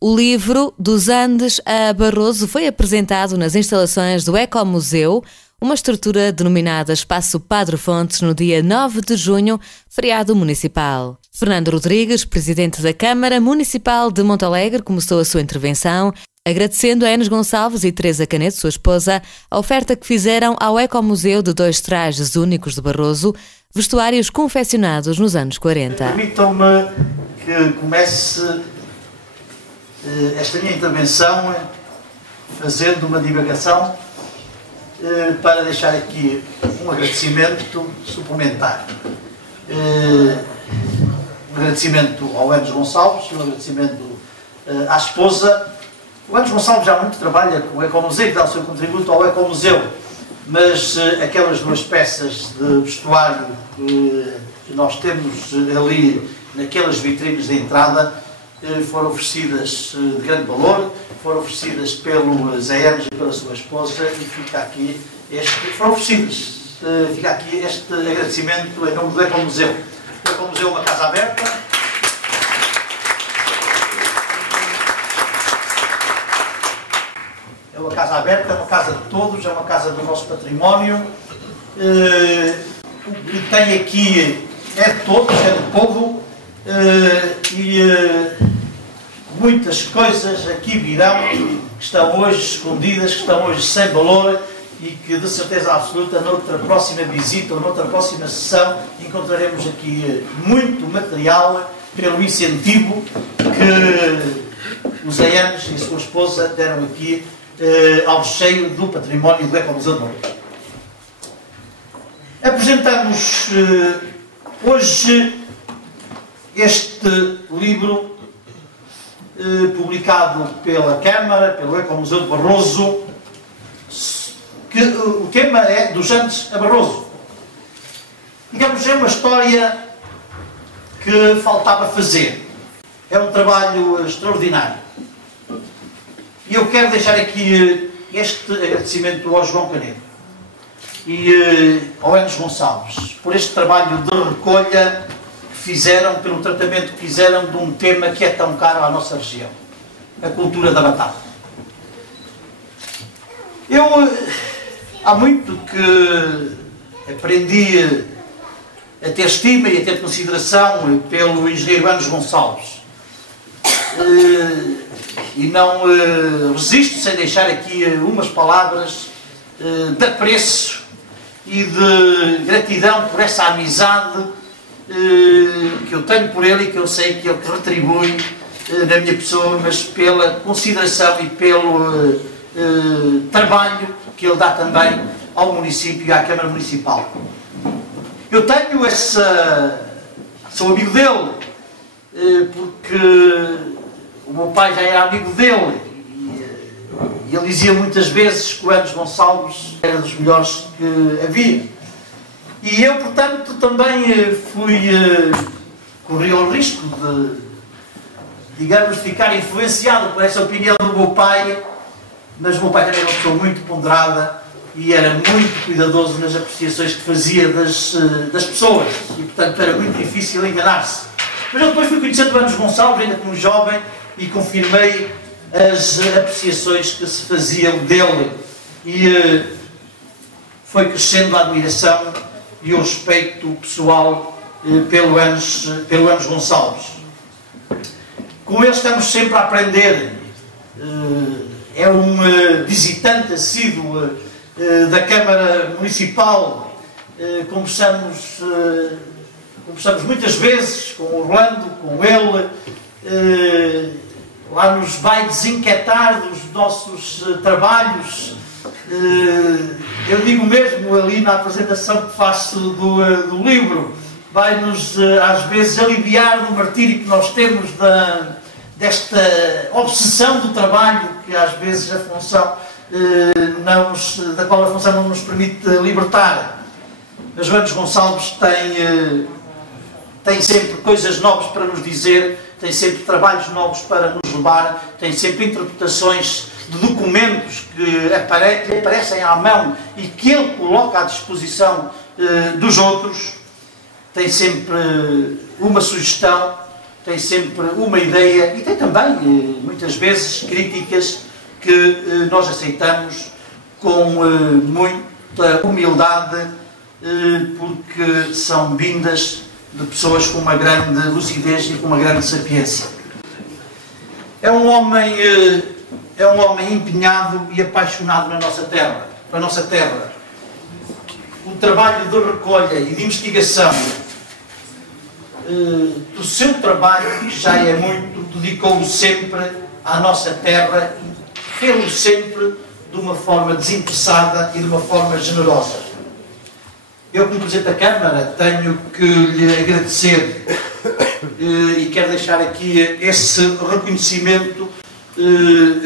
O livro Dos Andes a Barroso foi apresentado nas instalações do Ecomuseu, uma estrutura denominada Espaço Padre Fontes, no dia 9 de junho, feriado municipal. Fernando Rodrigues, presidente da Câmara Municipal de Montalegre, começou a sua intervenção, agradecendo a Enes Gonçalves e Teresa Caneto, sua esposa, a oferta que fizeram ao Ecomuseu de 2 trajes únicos de Barroso, vestuários confeccionados nos anos 40. Permitam-me que comece esta minha intervenção fazendo uma divagação para deixar aqui um agradecimento suplementar. Um agradecimento ao Enes Gonçalves, um agradecimento à esposa. O Enes Gonçalves já muito trabalha com o Ecomuseu, que dá o seu contributo ao Ecomuseu, mas aquelas 2 peças de vestuário que nós temos ali naquelas vitrines de entrada foram oferecidas de grande valor, foram oferecidas pelo Zé Enes e pela sua esposa, e fica aqui fica aqui este agradecimento em nome do Ecomuseu. O Ecomuseu é uma casa aberta. É uma casa aberta, é uma casa de todos, é uma casa do nosso património. O que tem aqui é de todos, é do povo, muitas coisas aqui virão que estão hoje escondidas, que estão hoje sem valor e que de certeza absoluta noutra próxima visita ou noutra próxima sessão encontraremos aqui muito material pelo incentivo que os Zé Enes e a sua esposa deram aqui ao cheio do património do Ecomuseu de Barroso. Apresentamos hoje este livro publicado pela Câmara, pelo Ecomuseu de Barroso, que o tema é Dos Andes a Barroso. Digamos, é uma história que faltava fazer. É um trabalho extraordinário. E eu quero deixar aqui este agradecimento ao João Caneto e ao Enes Gonçalves por este trabalho de recolha que fizeram, pelo tratamento que fizeram de um tema que é tão caro à nossa região, a cultura da batata. Eu há muito que aprendi a ter estima e a ter consideração pelo engenheiro Enes Gonçalves. E não resisto sem deixar aqui umas palavras de apreço e de gratidão por essa amizade que eu tenho por ele e que eu sei que ele retribui na minha pessoa, mas pela consideração e pelo trabalho que ele dá também ao município e à Câmara Municipal. Eu tenho sou amigo dele, porque o meu pai já era amigo dele e ele dizia muitas vezes que o Enes Gonçalves era dos melhores que havia. E eu, portanto, também corri o risco de, digamos, ficar influenciado por essa opinião do meu pai, mas o meu pai também era uma pessoa muito ponderada e era muito cuidadoso nas apreciações que fazia das pessoas e, portanto, era muito difícil enganar-se. Mas eu depois fui conhecendo o Enes Gonçalves, ainda como jovem, e confirmei as apreciações que se faziam dele e foi crescendo a admiração e o respeito pessoal pelo Enes Gonçalves. Com ele estamos sempre a aprender. É um visitante assíduo da Câmara Municipal. Conversamos muitas vezes com o Orlando, com ele, lá nos bailes inquietar dos nossos trabalhos. Eu digo mesmo ali na apresentação que faço do livro, vai-nos às vezes aliviar do martírio que nós temos desta obsessão do trabalho, que às vezes a função da qual a função não nos permite libertar. Mas o Enes Gonçalves tem sempre coisas novas para nos dizer, tem sempre trabalhos novos para nos levar, tem sempre interpretações de documentos que aparecem à mão e que ele coloca à disposição dos outros, tem sempre uma sugestão tem sempre uma ideia e tem também, muitas vezes, críticas que nós aceitamos com muita humildade, porque são vindas de pessoas com uma grande lucidez e com uma grande sapiência. É um homem empenhado e apaixonado na nossa terra, pela nossa terra. O trabalho de recolha e de investigação do seu trabalho, que já é muito, dedicou-o sempre à nossa terra e fez-o sempre de uma forma desinteressada e de uma forma generosa. Eu, como Presidente da Câmara, tenho que lhe agradecer e quero deixar aqui esse reconhecimento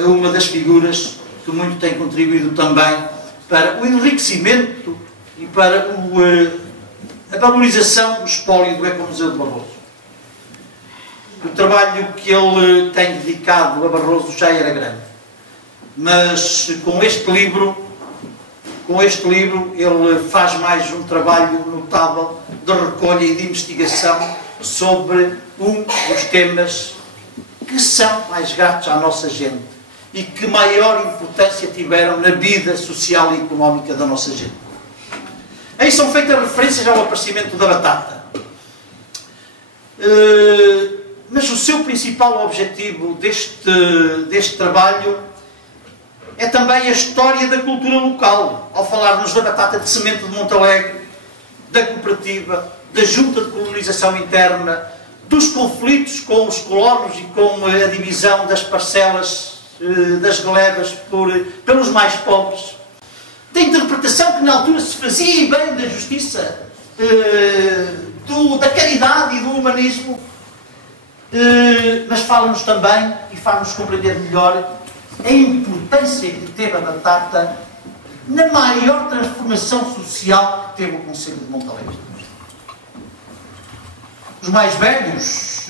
a uma das figuras que muito tem contribuído também para o enriquecimento e para a valorização do espólio do Ecomuseu de Barroso. O trabalho que ele tem dedicado a Barroso já era grande, mas com este livro ele faz mais um trabalho notável de recolha e de investigação sobre um dos temas que são mais gratos à nossa gente e que maior importância tiveram na vida social e económica da nossa gente. Aí são feitas referências ao aparecimento da batata. Mas o seu principal objetivo deste trabalho é também a história da cultura local, ao falar-nos da batata de semente de Montalegre, da cooperativa, da junta de colonização interna, dos conflitos com os colonos e com a divisão das parcelas das relevas pelos mais pobres, da interpretação que na altura se fazia bem da justiça, da caridade e do humanismo, mas fala-nos também e faz-nos compreender melhor a importância que teve a batata na maior transformação social que teve o Concelho de Montalegre. Os mais velhos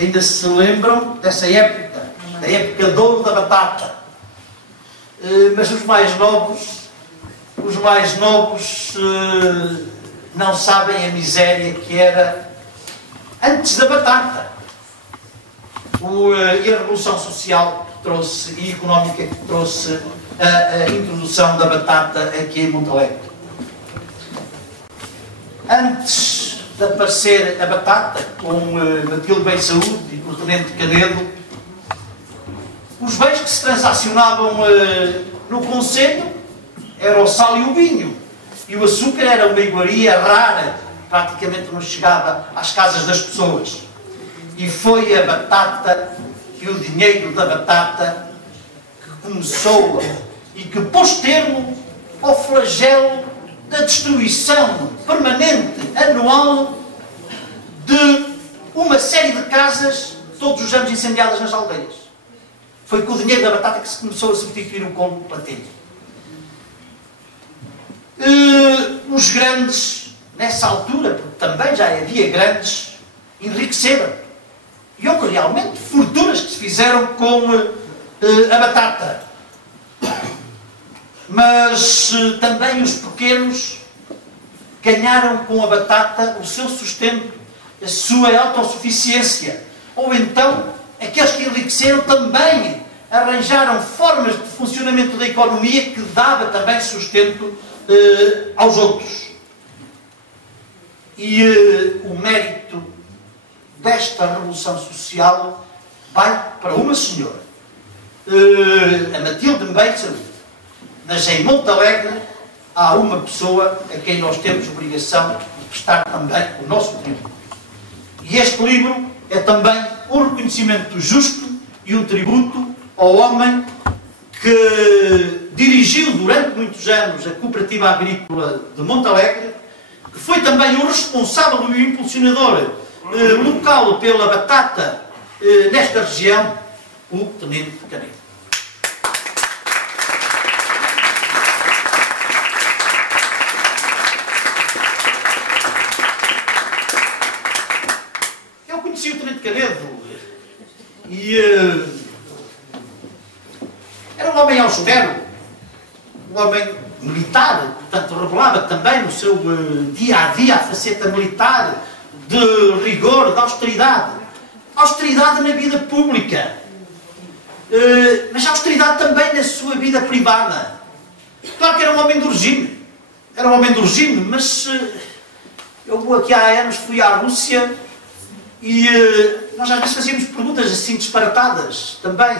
ainda se lembram dessa época, da época de ouro da batata. Mas os mais novos não sabem a miséria que era antes da batata. E a revolução social e económica que trouxe a introdução da batata aqui em Montalegre. Antes de aparecer a batata, com Matilde Bem Saúde e com o Tenente Canedo, os bens que se transacionavam no Concelho eram o sal e o vinho. E o açúcar era uma iguaria rara, praticamente não chegava às casas das pessoas. E foi a batata e o dinheiro da batata que começou e que pôs termo ao flagelo da destruição permanente, anual, de uma série de casas, todos os anos incendiadas nas aldeias. Foi com o dinheiro da batata que se começou a substituir o colo plateiro. Os grandes, nessa altura, porque também já havia grandes, enriqueceram. E houve realmente fortunas que se fizeram com a batata. Mas também os pequenos ganharam com a batata o seu sustento, a sua autossuficiência. Ou então, aqueles que enriqueceram também arranjaram formas de funcionamento da economia que dava também sustento aos outros. E o mérito desta revolução social vai para uma senhora, a Matilde Bem Saúde. Mas em Montalegre há uma pessoa a quem nós temos obrigação de prestar também o nosso tributo. E este livro é também um reconhecimento justo e um tributo ao homem que dirigiu durante muitos anos a Cooperativa Agrícola de Montalegre, que foi também o responsável e o impulsionador local pela batata nesta região, o Tenente Canedo. Eu conheci o Tenente Canedo e era um homem austero, um homem militar, portanto revelava também no seu dia a dia a faceta militar de rigor, de austeridade. austeridade na vida pública, mas austeridade também na sua vida privada. Claro que era um homem do regime, mas eu aqui há anos fui à Rússia e nós às vezes fazíamos perguntas assim disparatadas também.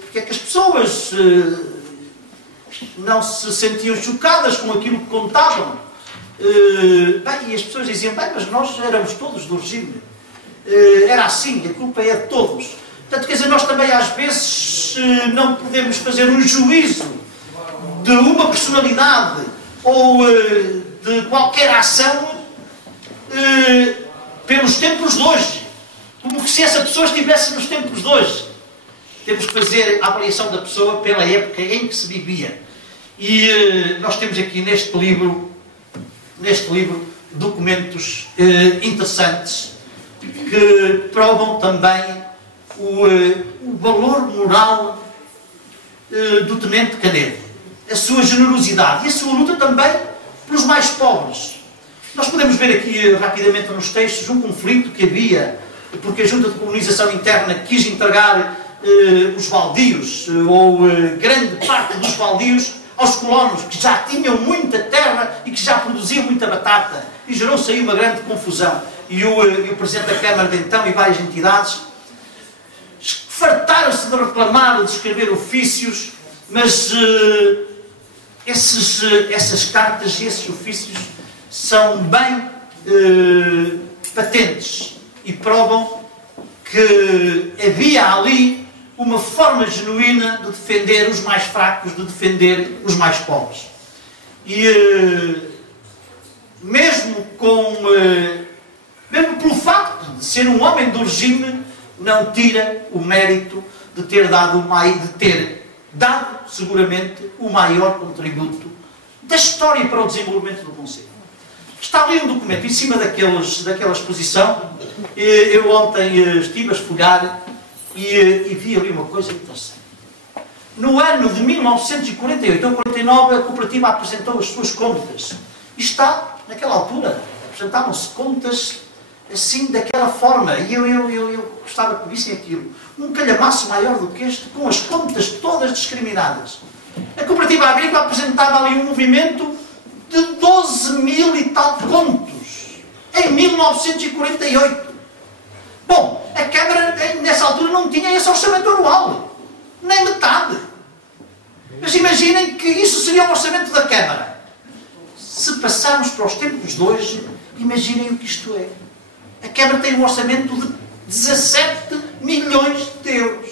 Porque é que as pessoas não se sentiam chocadas com aquilo que contavam? E as pessoas diziam, mas nós éramos todos do regime. Era assim, a culpa é de todos. Portanto, quer dizer, nós também às vezes não podemos fazer um juízo de uma personalidade ou de qualquer ação pelos tempos de hoje. Como se essa pessoa estivesse nos tempos de hoje. Temos que fazer a avaliação da pessoa pela época em que se vivia. E nós temos aqui neste livro documentos interessantes que provam também o valor moral do Tenente Canedo, a sua generosidade e a sua luta também pelos mais pobres. Nós podemos ver aqui rapidamente nos textos um conflito que havia, porque a Junta de Colonização Interna quis entregar os baldios, ou grande parte dos baldios, aos colonos que já tinham muita terra e que já produziam muita batata. E gerou-se aí uma grande confusão. E o Presidente da Câmara de então e várias entidades fartaram-se de reclamar, de escrever ofícios, mas essas cartas e esses ofícios são bem patentes e provam que havia ali uma forma genuína de defender os mais fracos, de defender os mais pobres. E mesmo pelo facto de ser um homem do regime, não tira o mérito de ter dado seguramente o maior contributo da história para o desenvolvimento do concelho. Está ali um documento em cima daquela exposição. Eu ontem estive a esfolhar e vi ali uma coisa interessante. No ano de 1948 ou 49, a cooperativa apresentou as suas contas. E está, naquela altura, apresentavam-se contas assim, daquela forma. E eu gostava que vissem aquilo. Um calhamaço maior do que este, com as contas todas discriminadas. A cooperativa agrícola apresentava ali um movimento de 12 mil e tal contos. Em 1948. Bom, a Câmara, nessa altura, não tinha esse orçamento anual. Nem metade. Mas imaginem que isso seria o orçamento da Câmara. Se passarmos para os tempos de hoje, imaginem o que isto é. A Câmara tem um orçamento de 17 milhões de euros.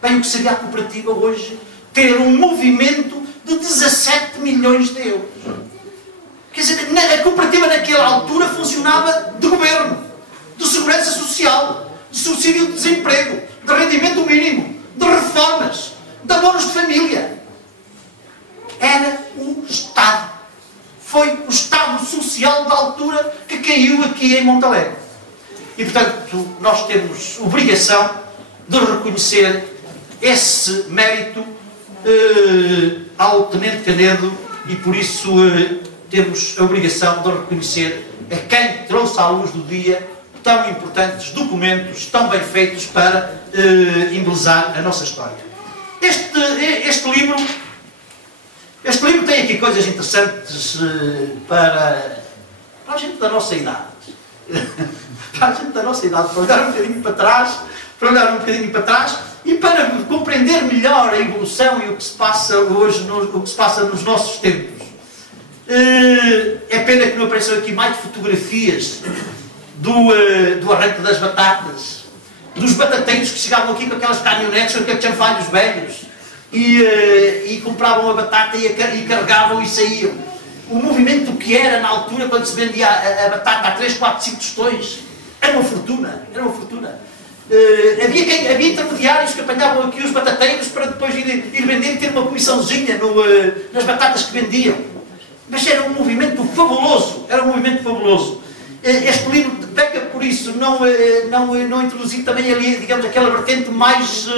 Bem, o que seria a cooperativa hoje ter um movimento de 17 milhões de euros. Quer dizer, a cooperativa naquela altura funcionava de governo, de segurança social, de subsídio de desemprego, de rendimento mínimo, de reformas, de abonos de família. Era o Estado. Foi o Estado social da altura que caiu aqui em Montalegre. E, portanto, nós temos obrigação de reconhecer esse mérito ao Tenente Canedo e, por isso, temos a obrigação de reconhecer a quem trouxe à luz do dia tão importantes documentos, tão bem feitos para embelezar a nossa história. Este livro tem aqui coisas interessantes para a gente da nossa idade. Para a gente da nossa idade, para olhar um bocadinho para trás, e para compreender melhor a evolução e o que se passa hoje, o que se passa nos nossos tempos. É pena que não apareçam aqui mais fotografias do arranque das batatas, dos batateiros que chegavam aqui com aquelas caminhonetes, com aqueles chanfalhos velhos, e compravam a batata e carregavam e saíam. O movimento que era na altura, quando se vendia a batata a 3, 4, 5 tostões, era uma fortuna, era uma fortuna. Havia intermediários que apanhavam aqui os batateiros para depois ir vender e ter uma comissãozinha nas batatas que vendiam. Mas era um movimento fabuloso, era um movimento fabuloso. Este livro peca por isso, não introduzir também ali, digamos, aquela vertente mais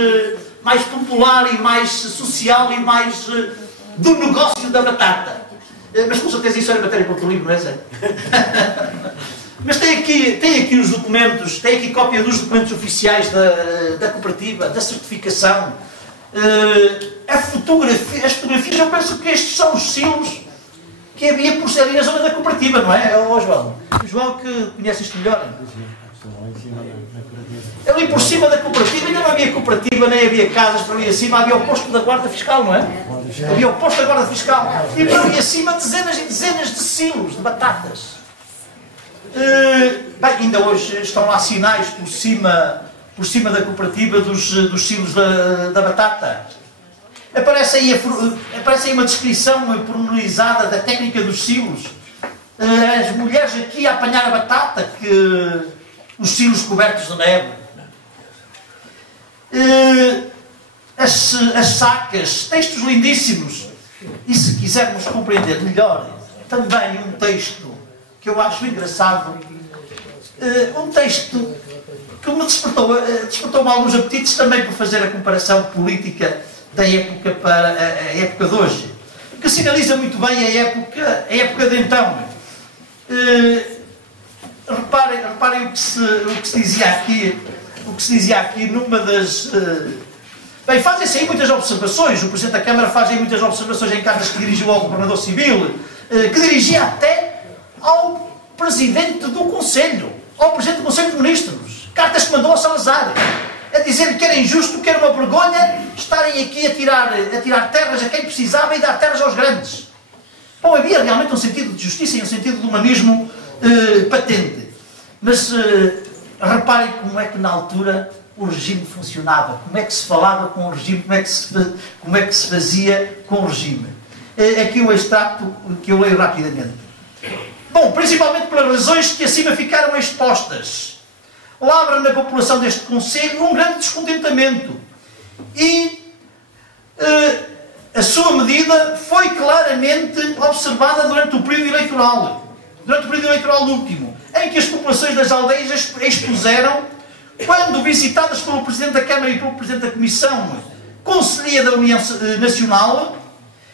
popular e mais social e mais do negócio da batata. Mas com certeza isso era matéria para outro livro, não é, Zé? Mas tem aqui os documentos, tem aqui cópia dos documentos oficiais da cooperativa, da certificação. As fotografias, eu penso que estes são os silos que havia por ser ali na zona da cooperativa, não é? Ó João. O João que conhece isto melhor. Ali por cima da cooperativa ainda não havia cooperativa, nem havia casas para ali acima, havia o posto da Guarda Fiscal, não é? Havia o posto da Guarda Fiscal. E para ali acima dezenas e dezenas de silos de batatas. Bem, ainda hoje estão lá sinais por cima da cooperativa dos silos da batata. Aparece aí uma descrição pormenorizada da técnica dos silos. As mulheres aqui a apanhar a batata, os silos cobertos de neve. As sacas, textos lindíssimos. E se quisermos compreender melhor, também um texto que eu acho engraçado, um texto que me despertou-me alguns apetites também por fazer a comparação política da época para a época de hoje, que sinaliza muito bem a época de então. Reparem o que se dizia aqui numa das... Bem, fazem-se aí muitas observações. O Presidente da Câmara faz aí muitas observações em cartas que dirigiu ao Governador Civil, que dirigia até ao Presidente do Conselho, ao Presidente do Conselho de Ministros. Cartas que mandou ao Salazar, a dizer que era injusto, que era uma vergonha estarem aqui a tirar terras a quem precisava e dar terras aos grandes. Bom, havia realmente um sentido de justiça e um sentido de humanismo patente. Mas reparem como é que na altura o regime funcionava, como é que se falava com o regime, como é que se fazia com o regime. Aqui o extrato que eu leio rapidamente. Bom, principalmente pelas razões que acima ficaram expostas. Lavra na população deste Conselho um grande descontentamento e a sua medida foi claramente observada durante o período eleitoral último, em que as populações das aldeias expuseram, quando visitadas pelo Presidente da Câmara e pelo Presidente da Comissão Conselhia da União Nacional,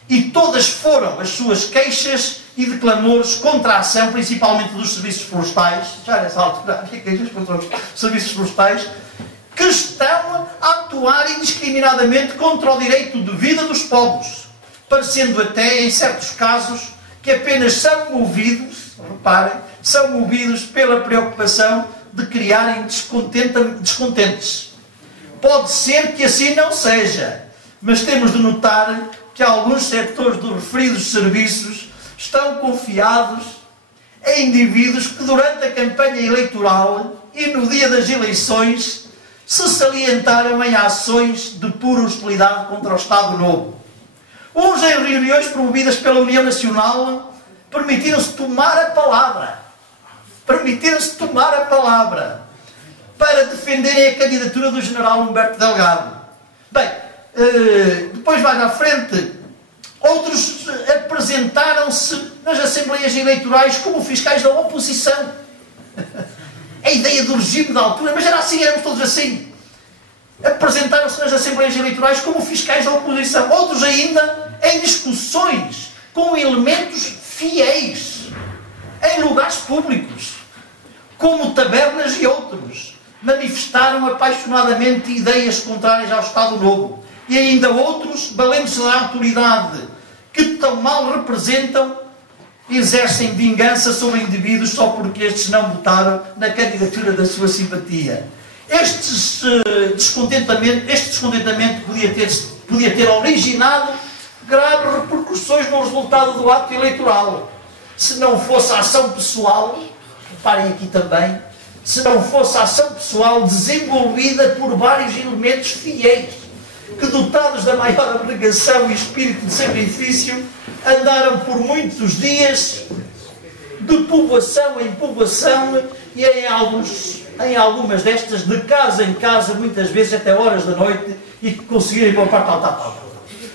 e todas foram as suas queixas e declamores contra a ação, principalmente dos serviços florestais, já nessa altura havia queixas contra os serviços florestais, que estão a atuar indiscriminadamente contra o direito de vida dos povos, parecendo até, em certos casos, que apenas são movidos, reparem, são movidos pela preocupação de criarem descontentes. Pode ser que assim não seja, mas temos de notar que alguns setores dos referidos serviços estão confiados a indivíduos que durante a campanha eleitoral e no dia das eleições se salientaram em ações de pura hostilidade contra o Estado Novo. Uns em reuniões promovidas pela União Nacional permitiram-se tomar a palavra para defenderem a candidatura do general Humberto Delgado. Bem, depois mais à frente, outros apresentaram-se nas assembleias eleitorais como fiscais da oposição. A ideia do regime da altura, mas era assim, éramos todos assim. Apresentaram-se nas assembleias eleitorais como fiscais da oposição. Outros ainda em discussões com elementos fiéis em lugares públicos, como tabernas e outros, manifestaram apaixonadamente ideias contrárias ao Estado Novo. E ainda outros, valendo-se da autoridade que tão mal representam, exercem vingança sobre indivíduos só porque estes não votaram na candidatura da sua simpatia. Este descontentamento podia ter originado graves repercussões no resultado do ato eleitoral. Se não fosse a ação pessoal, reparem aqui também, se não fosse a ação pessoal desenvolvida por vários elementos fiéis, que dotados da maior abnegação e espírito de sacrifício, andaram por muitos dias de povoação em povoação e em algumas destas de casa em casa, muitas vezes até horas da noite, e que conseguirem poupar tal.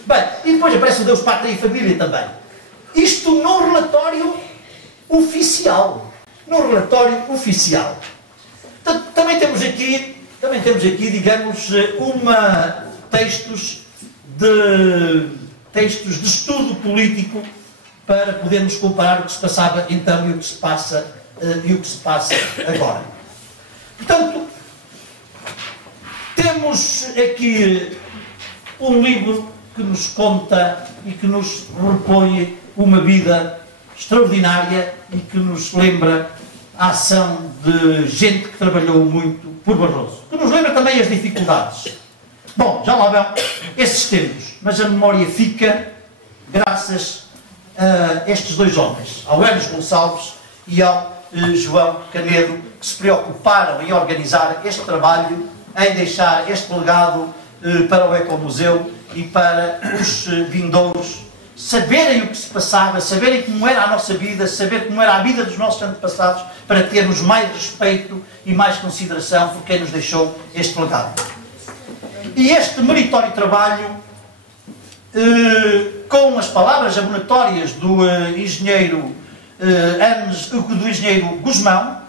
Bem, e depois aparece o Deus, Pátria e Família também. Isto num relatório oficial. Também temos aqui, digamos, textos de estudo político para podermos comparar o que se passava então e o que se passa e o que se passa agora. Portanto, temos aqui um livro que nos conta e que nos repõe uma vida extraordinária e que nos lembra a ação de gente que trabalhou muito por Barroso. Que nos lembra também as dificuldades. Bom, já lá vão esses tempos, mas a memória fica graças a estes dois homens, ao Enes Gonçalves e ao João Canedo, que se preocuparam em organizar este trabalho, em deixar este legado para o Ecomuseu e para os vindouros saberem o que se passava, saberem como era a nossa vida, saber como era a vida dos nossos antepassados, para termos mais respeito e mais consideração por quem nos deixou este legado. E este meritório trabalho, com as palavras abonatórias do engenheiro Gusmão,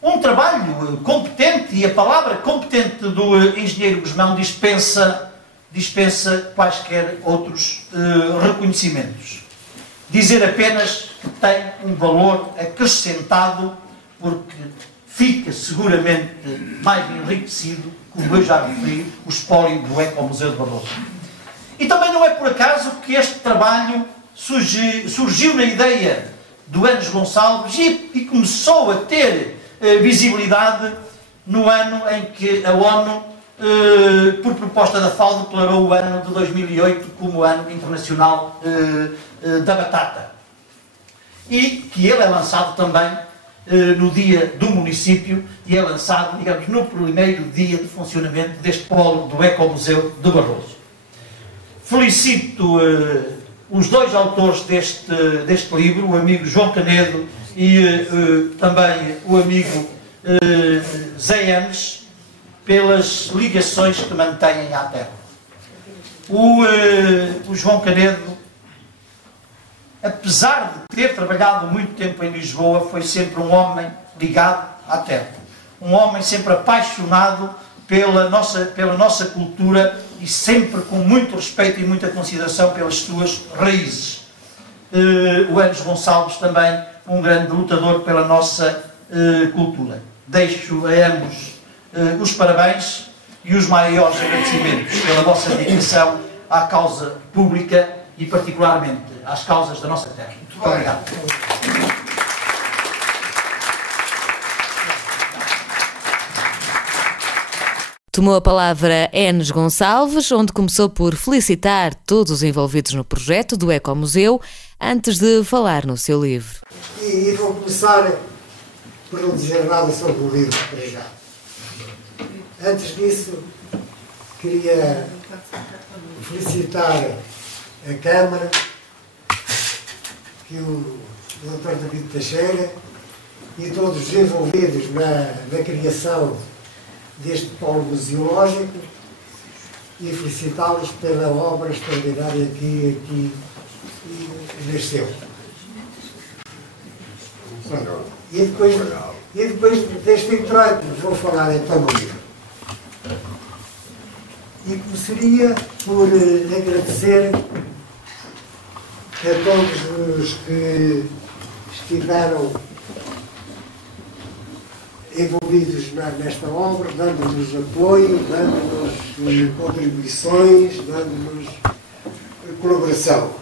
um trabalho competente, e a palavra competente do engenheiro Gusmão dispensa quaisquer outros reconhecimentos. Dizer apenas que tem um valor acrescentado, porque fica seguramente mais enriquecido, como eu já referi, o espólio do Ecomuseu de Barroso. E também não é por acaso que este trabalho surgiu na ideia do Enes Gonçalves e começou a ter visibilidade no ano em que a ONU, por proposta da FAO, declarou o ano de 2008 como Ano Internacional da Batata. E que ele é lançado também no dia do município, e é lançado, digamos, no primeiro dia de funcionamento deste polo do Ecomuseu de Barroso. Felicito os dois autores deste livro, o amigo João Canedo e também o amigo Zé Enes, pelas ligações que mantêm à terra. O João Canedo, apesar de ter trabalhado muito tempo em Lisboa, foi sempre um homem ligado à terra. Um homem sempre apaixonado pela nossa cultura e sempre com muito respeito e muita consideração pelas suas raízes. O Enes Gonçalves também um grande lutador pela nossa cultura. Deixo a ambos os parabéns e os maiores agradecimentos pela vossa dedicação à causa pública e particularmente às causas da nossa terra. Muito obrigado. Tomou a palavra Enes Gonçalves, onde começou por felicitar todos os envolvidos no projeto do Ecomuseu, antes de falar no seu livro. E vou começar por não dizer nada sobre o livro, para já. Antes disso, queria felicitar a Câmara, que o Dr. David Teixeira e todos os envolvidos na criação deste polo museológico, e felicitá-los pela obra extraordinária que aqui nasceu. E depois deste introito vou falar então no livro. E começaria por agradecer a todos os que estiveram envolvidos nesta obra, dando-nos apoio, dando-nos contribuições, dando-nos colaboração.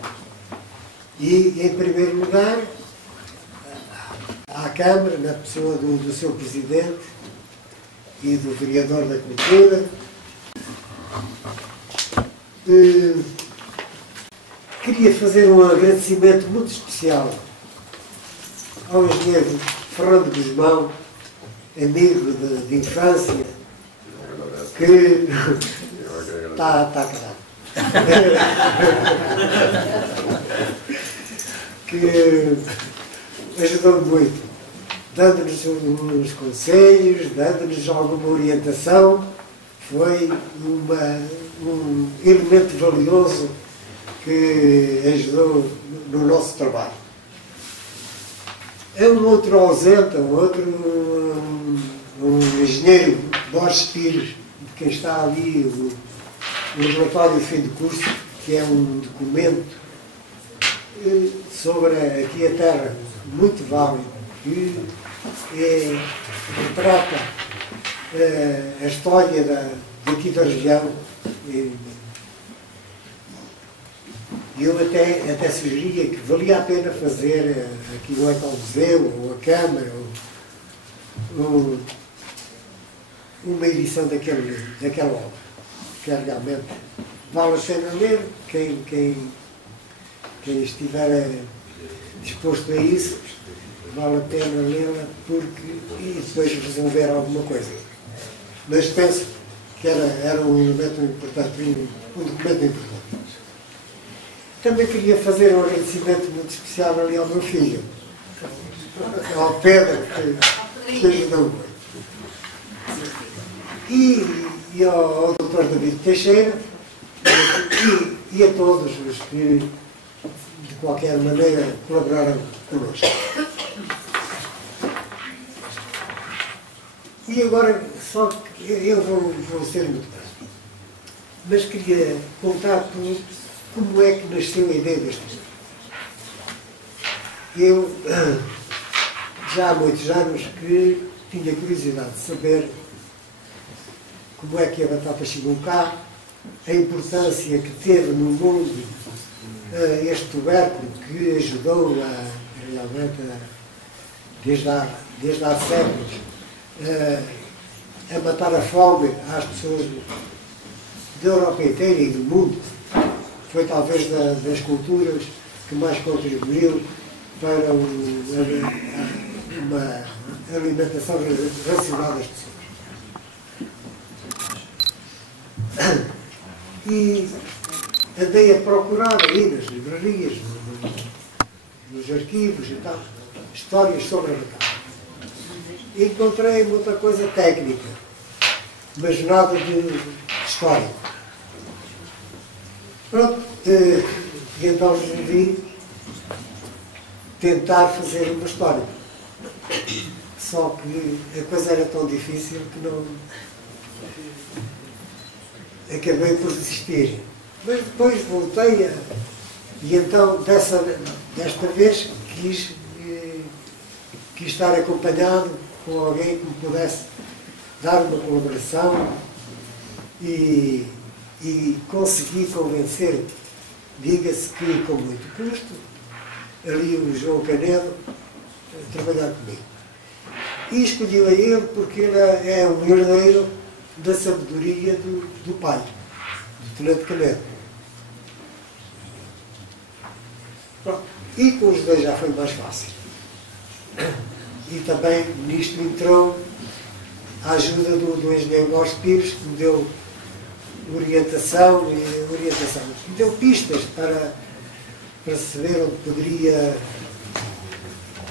E, em primeiro lugar, à Câmara, na pessoa do seu Presidente e do Vereador da Cultura, queria fazer um agradecimento muito especial ao engenheiro Fernando Gusmão, amigo de infância, que está calado, que ajudou muito, dando-nos uns conselhos, dando-nos alguma orientação. Foi um elemento valioso que ajudou no nosso trabalho. É um outro ausente, um engenheiro Borges Pires, de quem está ali o relatório de fim de curso, que é um documento sobre aqui a terra muito válido que retrata a história daqui da região. Eu até sugeria que valia a pena fazer aqui o Ecomuseu, ou a Câmara, ou uma edição daquela obra, que realmente vale a pena ler. Quem estiver disposto a isso, vale a pena lê-la e depois resolver alguma coisa. Mas penso que era um elemento importante, um documento importante. Também queria fazer um agradecimento muito especial ali ao meu filho, ao Pedro, que ajudou. E ao Dr. David Teixeira e a todos os que de qualquer maneira colaboraram connosco. E agora, só que eu vou ser muito breve, mas queria contar como é que nasceu a ideia deste livro. Eu, já há muitos anos, que tinha curiosidade de saber como é que a batata chegou cá, a importância que teve no mundo este tubérculo que ajudou realmente, desde há séculos, a matar a fome às pessoas da Europa inteira e do mundo. Foi talvez das culturas que mais contribuiu para uma alimentação racional das pessoas. E andei a procurar aí nas livrarias, nos arquivos e tal, histórias sobre a batata. E encontrei muita coisa técnica, mas nada de histórico. Pronto, e então resolvi tentar fazer uma história. Só que a coisa era tão difícil que não... acabei por desistir. Mas depois voltei e então desta vez quis estar acompanhado com alguém que me pudesse dar uma colaboração e consegui convencer, diga-se que com muito custo, ali o João Canedo a trabalhar comigo. E escolhi a ele porque ele é um herdeiro da sabedoria do pai, do Tenente Canedo. Pronto. E com os dois já foi mais fácil. E também nisto entrou a ajuda do engenheiro Góes Pires, que me deu orientação, me deu pistas para saber onde poderia,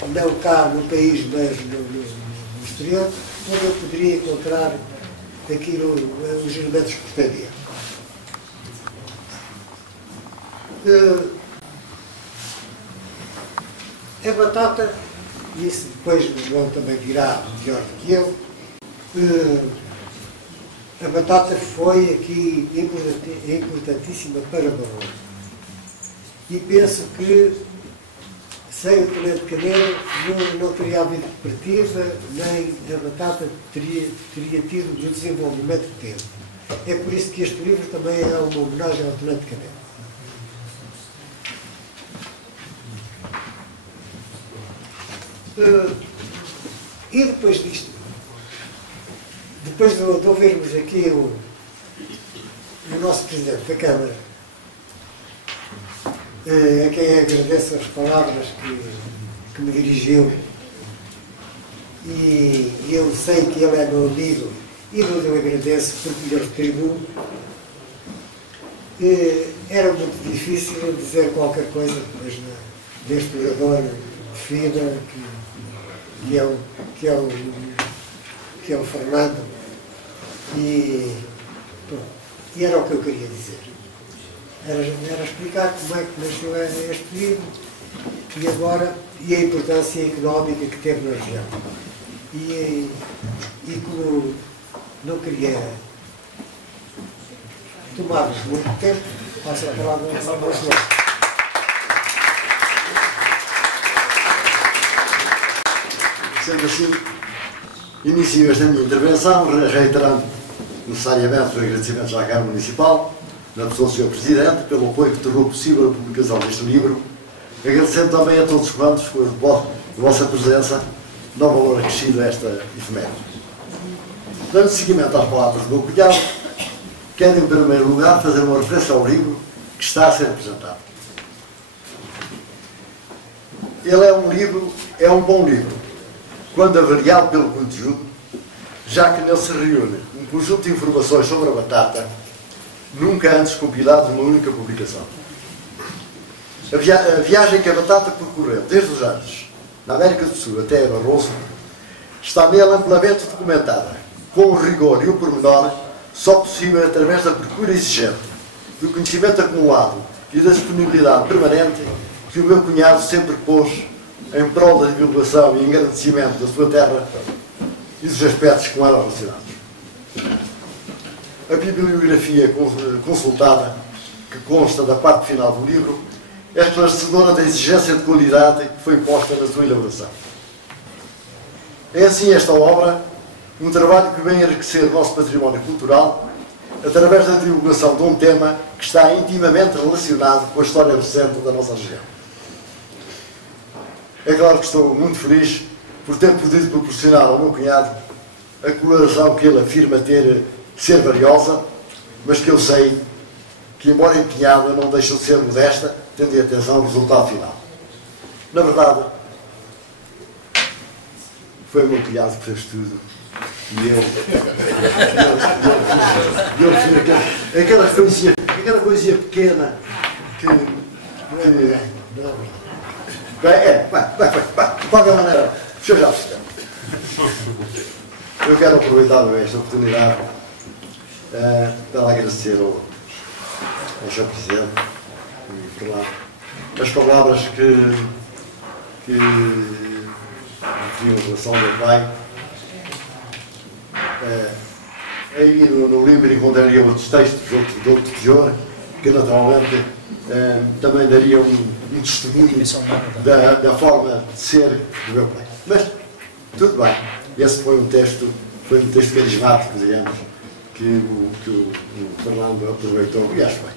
não cá no país, mas no exterior, onde eu poderia encontrar aquilo, os elementos que pretendia. A batata, isso depois o João também dirá melhor do que eu, a batata foi aqui importantíssima para Barroso. E penso que sem o Tenente Canedo não teria havido cooperativa, nem a batata teria tido o desenvolvimento que teve. É por isso que este livro também é uma homenagem ao Tenente Canedo. E depois disto, depois de ouvirmos aqui o nosso Presidente da Câmara, a quem agradeço as palavras que me dirigiu, e eu sei que ele é meu amigo e eu agradeço porque lhe retribuo. Era muito difícil dizer qualquer coisa depois deste orador de fibra que é o Fernando, e era o que eu queria dizer. Era explicar como é que nasceu este livro e a importância económica que teve na região. E como não queria tomar-vos muito tempo, passo a palavra ao meu senhor. Sendo assim, inicio esta minha intervenção reiterando necessariamente os agradecimentos à Câmara Municipal, na pessoa do Sr. Presidente, pelo apoio que tornou possível a publicação deste livro, agradecendo também a todos quantos, com a vossa presença, dão valor acrescido a esta efeméride. Dando seguimento às palavras do meu cunhado, quero, em primeiro lugar, fazer uma referência ao livro que está a ser apresentado. Ele é um bom livro, quando avaliado pelo conteúdo, já que nele se reúne um conjunto de informações sobre a batata, nunca antes compilado numa única publicação. A viagem que a batata percorreu, desde os Andes, na América do Sul até a Barroso, está nele amplamente documentada, com o rigor e o pormenor só possível através da procura exigente, do conhecimento acumulado e da disponibilidade permanente que o meu cunhado sempre pôs em prol da divulgação e engrandecimento da sua terra e dos aspectos com ela relacionados. A bibliografia consultada, que consta da parte final do livro, é esclarecedora da exigência de qualidade que foi posta na sua elaboração. É assim esta obra, um trabalho que vem enriquecer o nosso património cultural através da divulgação de um tema que está intimamente relacionado com a história recente da nossa região. É claro que estou muito feliz por ter podido proporcionar ao meu cunhado a coloração que ele afirma ser valiosa, mas que eu sei que, embora empenhada, não deixa de ser modesta, tendo em atenção o resultado final. Na verdade, foi o meu cunhado que fez tudo. E eu fiz aquela coisinha pequena que... Vai, de qualquer maneira, deixa eu já perceber. Eu quero aproveitar esta oportunidade para agradecer ao Sr. Presidente e falar as palavras que referiam em relação ao meu pai. Aí no livro encontraria outros textos de outro teor, que naturalmente também daria um testemunho da forma de ser do meu pai. Mas, tudo bem. Esse foi um texto carismático, digamos, que o Fernando aproveitou e acho bem.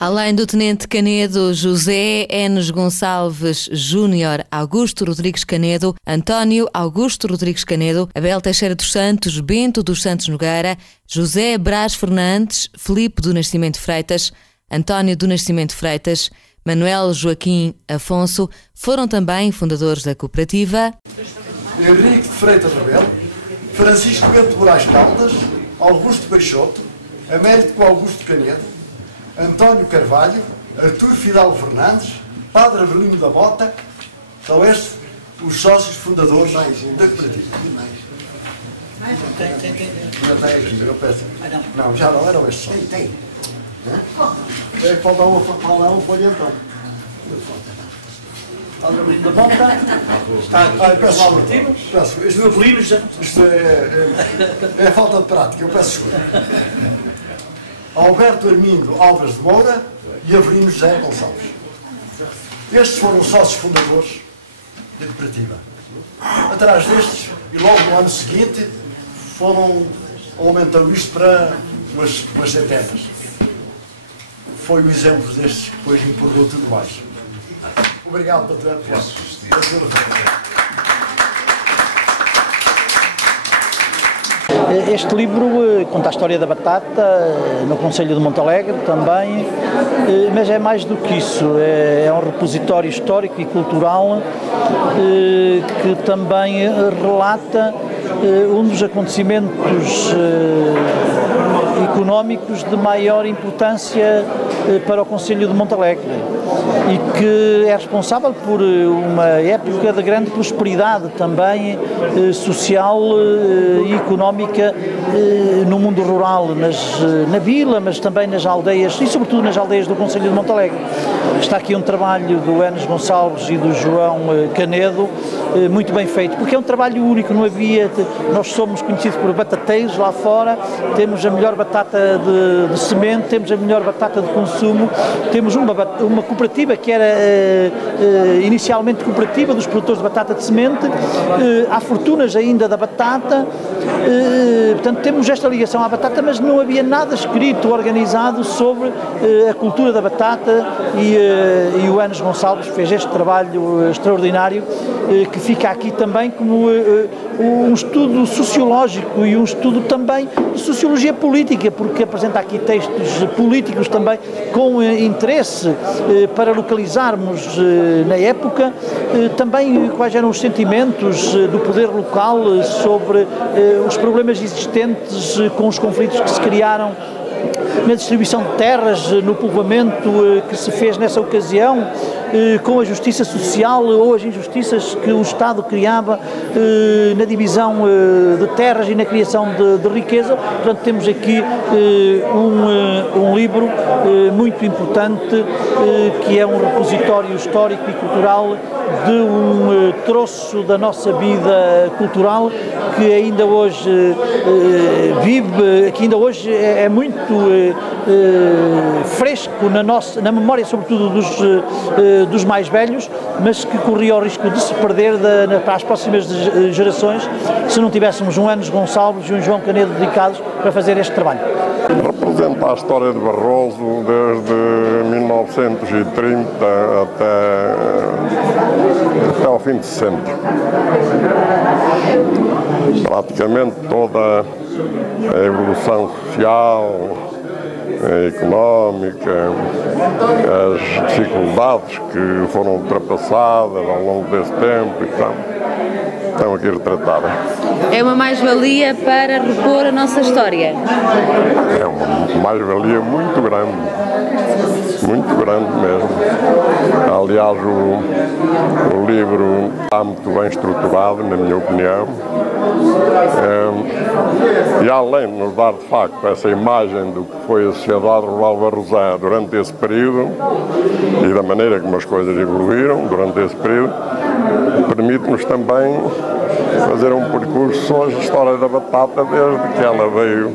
Além do Tenente Canedo, José Enes Gonçalves Júnior, Augusto Rodrigues Canedo, António Augusto Rodrigues Canedo, Abel Teixeira dos Santos, Bento dos Santos Nogueira, José Brás Fernandes, Filipe do Nascimento Freitas, António do Nascimento Freitas, Manuel Joaquim Afonso foram também fundadores da cooperativa. Henrique de Freitas Rebelo, Francisco Bento Moraes Caldas, Augusto Peixoto, Américo Augusto Canedo, António Carvalho, Artur Fidalgo Fernandes, Padre Avelino da Mota, são estes os sócios fundadores da cooperativa. Tem. Não tem aqui, eu peço. Não, já não eram estes só. Tem. É que falta uma folha então. Padre Avelino da Mota, está Peço lá o artigo. Os meus livros já. Isto é falta de prática, eu peço desculpa. Alberto Armindo Alves de Moura e Avelino José Gonçalves. Estes foram os sócios fundadores da cooperativa. Atrás destes, e logo no ano seguinte, foram aumentando isto para umas centenas. Foi o exemplo destes que depois empurrou tudo mais. Obrigado, patrão. Este livro conta a história da batata no Concelho de Montalegre também, mas é mais do que isso, é um repositório histórico e cultural que também relata um dos acontecimentos económicos de maior importância para o Concelho de Montalegre e que é responsável por uma época de grande prosperidade também social e económica no mundo rural, na vila, mas também nas aldeias e sobretudo nas aldeias do Concelho de Montalegre. está aqui um trabalho do Enes Gonçalves e do João Canedo, muito bem feito, porque é um trabalho único, não havia, nós somos conhecidos por batateiros lá fora, temos a melhor batata de semente, temos a melhor batata de consumo, temos uma cooperativa que era inicialmente cooperativa dos produtores de batata de semente, há fortunas ainda da batata, portanto temos esta ligação à batata, mas não havia nada escrito, organizado sobre a cultura da batata e o Enes Gonçalves fez este trabalho extraordinário que fica aqui também como um estudo sociológico e um estudo também de sociologia política, porque apresenta aqui textos políticos também com interesse para localizarmos na época também quais eram os sentimentos do poder local sobre os problemas existentes com os conflitos que se criaram na distribuição de terras, no povoamento que se fez nessa ocasião, com a justiça social ou as injustiças que o Estado criava na divisão de terras e na criação de riqueza. Portanto, temos aqui um livro muito importante que é um repositório histórico e cultural de um troço da nossa vida cultural que ainda hoje vive, que ainda hoje é muito fresco na memória, sobretudo dos mais velhos, mas que corria o risco de se perder para as próximas gerações se não tivéssemos um Enes Gonçalves e um João Canedo dedicados para fazer este trabalho. Representa a história de Barroso desde 1930 até ao fim de 60. Praticamente toda a evolução social, económica, as dificuldades que foram ultrapassadas ao longo desse tempo e estão aqui retratadas. É uma mais-valia para repor a nossa história? É uma mais-valia muito grande mesmo. Aliás, o livro está muito bem estruturado, na minha opinião. E além de nos dar, de facto, essa imagem do que foi a sociedade rural barrosã durante esse período e da maneira como as coisas evoluíram durante esse período, permite-nos também fazer um percurso sobre a história da batata desde que ela veio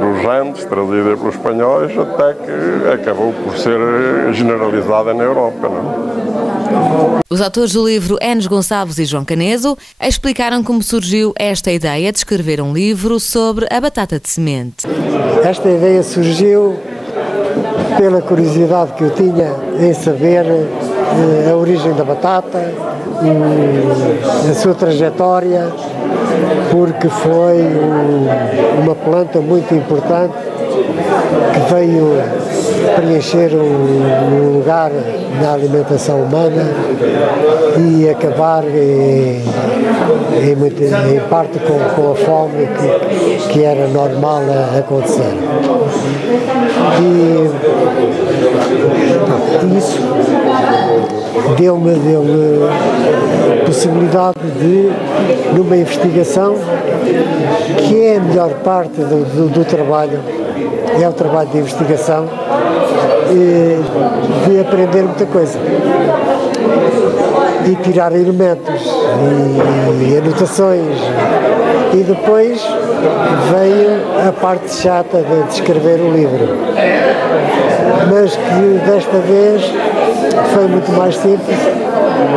dos Andes, trazida pelos espanhóis, até que acabou por ser generalizada na Europa, não? Os autores do livro Enes Gonçalves e João Canedo explicaram como surgiu esta ideia de escrever um livro sobre a batata de semente. Esta ideia surgiu pela curiosidade que eu tinha em saber a origem da batata, a sua trajetória, porque foi uma planta muito importante que veio preencher um lugar na alimentação humana e acabar em parte com a fome que era normal acontecer. E isso deu-me possibilidade de, numa investigação, que é a melhor parte do trabalho, é o trabalho de investigação, de aprender muita coisa e tirar elementos e anotações, e depois veio a parte chata de escrever o livro, mas que desta vez foi muito mais simples,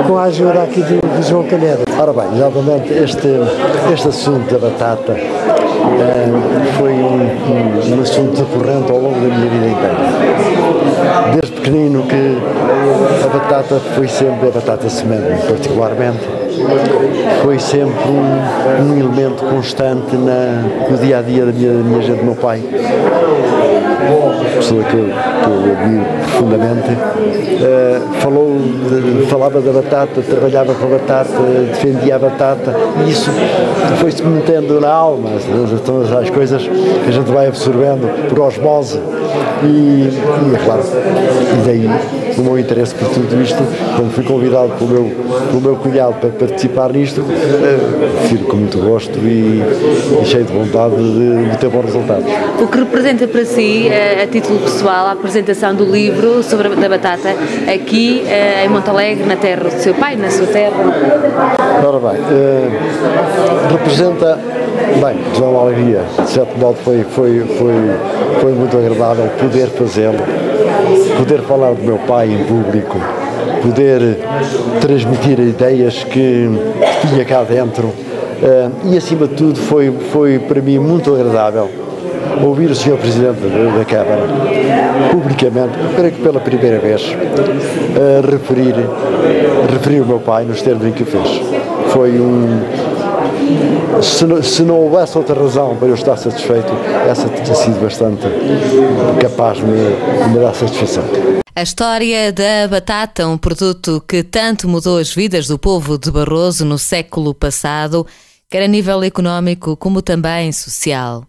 com a ajuda aqui do João Canedo. Ora bem, exatamente, este assunto da batata foi um assunto recorrente ao longo da minha vida inteira. Desde pequenino que a batata foi sempre, a batata semente particularmente, foi sempre um elemento constante no dia-a-dia da minha gente, do meu pai. Pessoa que eu admiro profundamente, falava da batata, trabalhava com a batata, defendia a batata, e isso foi-se metendo na alma, todas as coisas que a gente vai absorvendo por osmose, e é claro, e daí o meu interesse por tudo isto. Quando fui convidado pelo meu cunhado para participar nisto, fico com muito gosto e cheio de vontade de ter bons resultados. O que representa para si, a título título pessoal, a apresentação do livro sobre a batata aqui em Montalegre, na terra do seu pai, na sua terra. Ora bem, representa, bem, uma alegria, de certo modo foi muito agradável poder fazê-lo, poder falar do meu pai em público, poder transmitir ideias que tinha cá dentro, e acima de tudo foi para mim muito agradável ouvir o Sr. Presidente da Câmara publicamente, creio que pela primeira vez, referir o meu pai nos termos em que o fez. Foi se não houvesse outra razão para eu estar satisfeito, essa tinha sido bastante capaz de me dar satisfação. A história da batata, um produto que tanto mudou as vidas do povo de Barroso no século passado, quer a nível económico como também social.